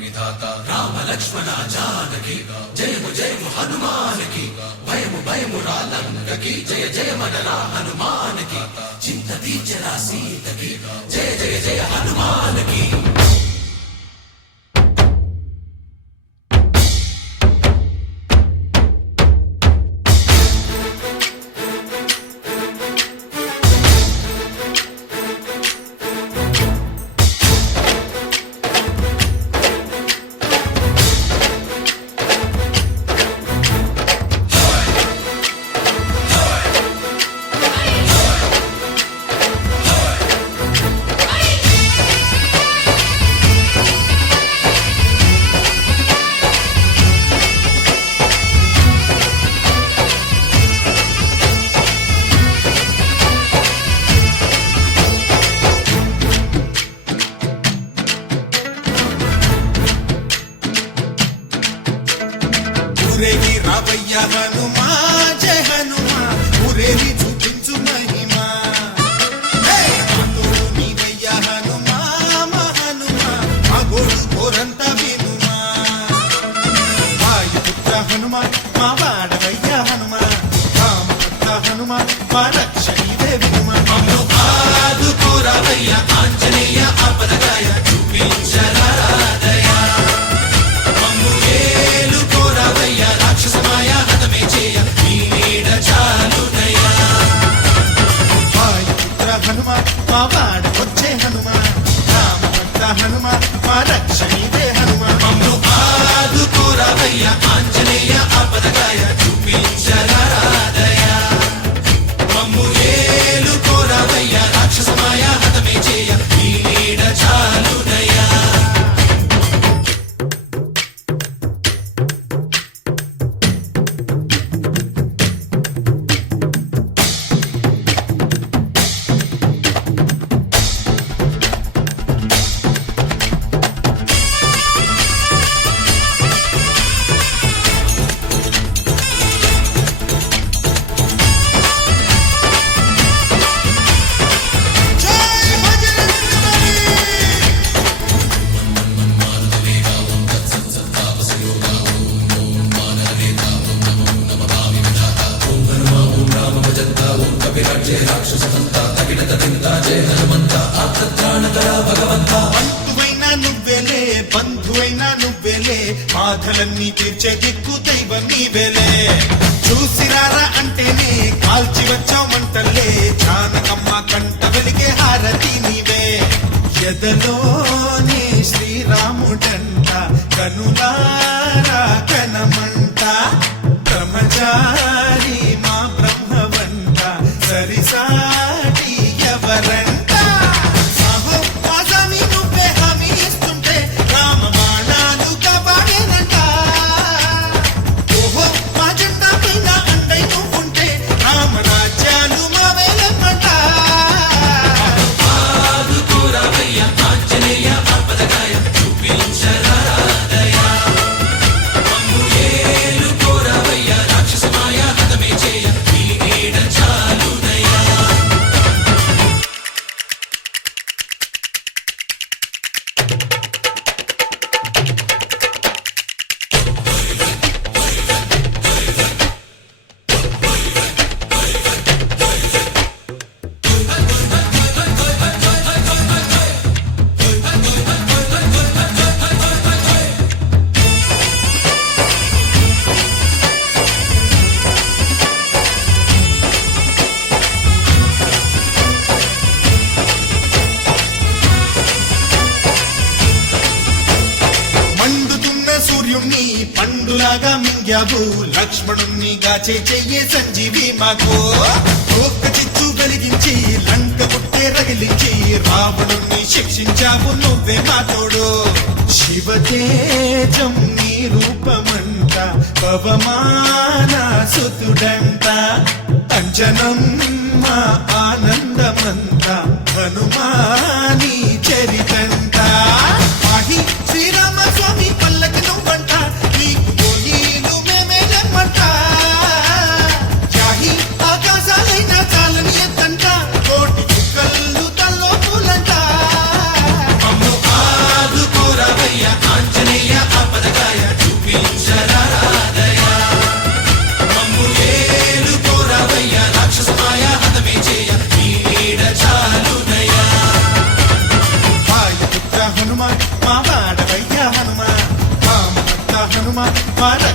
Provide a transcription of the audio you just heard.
విధాత రామ లక్ష్మణ జానకి జయము హనుమానికి భయము భయము రాలంకకి జయ జయ మనరా హనుమానికి చింత తీర్చరా సీతకి జయ జయ జయ హనుమానికి. ఊరేగి రావయ్య హనుమా జయ హనుమా ఊరేగి చూపించు మహిమా తోడు నీవయ్య హనుమా మా హనుమా మా గోడు కోరంత వినుమా వాయుపుత్ర హనుమా మా వాడవయ్య హనుమా రామపుత్ర హనుమా మా రక్షణివే వినుమా ఆదుకోరావయ్య ఆంజనేయ ఆపదగాయ చూపించరాదయ మమ్ము ఏలుకోరావయ్య రాక్షసమాయ హతమే చేయ నీ నీడ చాలునయ్య. వాయుపుత్ర హనుమా మా వాడవచ్చే హనుమా రామపుత్ర హనుమా మా రక్షణివే హనుమా మమ్ము ఆదుకోరావయ్య ఆంజనేయ ఆపదగాయ చూపించరాదయ మమ్ము ఏలుకోరావయ్య రాక్షసమాయ హతమే చేయ నీ నీడ చాలునయ్య. జై భజరంగబలి బంధువైనా నువ్వేలే బంధువైనా నువ్వేలే బాధలన్నీ తీర్చే దిక్కు దైవం నీవేలే చూసిరారా అంటేనే కాల్చి వచ్చామంటలే జానకమ్మ కంట వెలిగే హారతి నీవే ఎదలోనే శ్రీరాముడంట కనులారా కనమంట బ్రహ్మచారి మా బ్రహ్మవంట సరిసాటి ఎవరంట సాహో ఆసామి నువ్వే హామీ ఇస్తుంటే రామ బాణాలు కాపాడేనంట ఓహో మా జెండా పైన అండై నువ్వుంటే రామ రాజ్యాలు మా వేలమంట ఆదుకోరావయ్య ఆంజనేయ ఆపదగాయ చూపించరాదయ మమ్ము ఏలుకోరావయ్య రాక్షసమాయ హతమే చేయ నీ నీడ చాలునయ్య. మండుతున్న సూర్యుణ్ణి పండులాగా మింగావు లక్ష్మణుణ్ణి గాచే చెయ్యే సంజీవి మాకు ఒక్క చిచ్చు వెలిగించి లంక పుట్టే రగిలించి రావణుణ్ణి శిక్షించావు నువ్వే మా తోడు శివతేజం నీ రూపమంట పవమాన సుతుడంట అంజనం మా ఆనందమంత హనుమాని చరితంట ఆహి శ్రీరామ స్వామి పల్లకి నువ్వంట నీకు పోలీలు మేమే లెమ్మంట జాహి ఆకాశాలైనా చాలని ఎత్తంట కోటి చుక్కలు తల్లో పూలంట మమ్ము ఆదుకోరావయ్య ఆంజనేయ మా